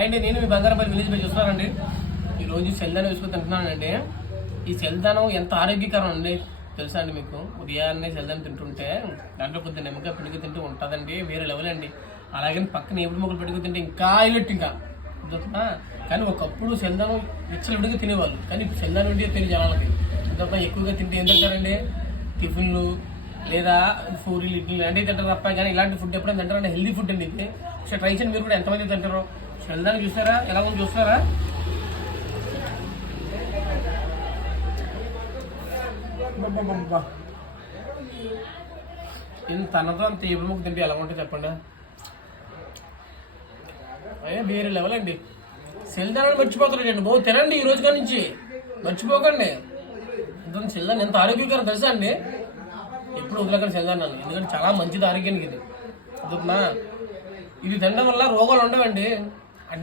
అండి నేను మీ బంగారపల్లి విలేజ్ పై చూస్తున్నానండి. ఈరోజు సెల్దానం వేసుకుని తింటున్నానండి. ఈ సెల్దానం ఎంత ఆరోగ్యకరం అండి తెలుసా అండి మీకు? ఉదయాన్నే సెల్దానం తింటుంటే దాంట్లో కొద్దిగా నిమ్మకాయ పిడికి తింటూ ఉంటుందండి, వేరే లెవెల్ అండి. అలాగే పక్కన ఏపుడు మొక్కలు పెట్టుకుని తింటే ఇంకా హైలైట్ ఇంకా చూస్తున్నా. కానీ ఒకప్పుడు సెల్దానం విచ్చలు విడిగా తినేవాళ్ళు, కానీ ఇప్పుడు సెల్దానం విడిగా తినే జనాలకి అంతా ఎక్కువగా తింటే ఏం తింటారండి? టిఫిన్లు లేదా పూరీలు ఇడ్లీ లాంటివి తింటారు తప్ప, కానీ ఇలాంటి ఫుడ్ ఎప్పుడైనా తింటారంటే హెల్దీ ఫుడ్ అండి ఇది. ఒకసారి ట్రై చేయండి, మీరు కూడా ఎంతమంది తింటారో. సెల్దానం చూస్తారా ఎలా ఉంది చూస్తారా? ఇంత అన్నతో అంత ఏపుడు ముక్క తింటే ఎలా ఉంటుంది చెప్పండి? అయ్యా వేరే లెవెల్ అండి. సెల్దానాన్ని మర్చిపోతారండి బాబు, తినండి ఈ రోజు కాడి నుంచి, మర్చిపోకండి. సెల్దానం ఎంత ఆరోగ్యకరం తెలుసా అండి? ఎప్పుడు వదిలేకండి సెల్దానాన్ని, ఎందుకంటే చాలా మంచిది ఆరోగ్యానికి ఇది. ఇది తినడం వల్ల రోగాలు ఉండవండి.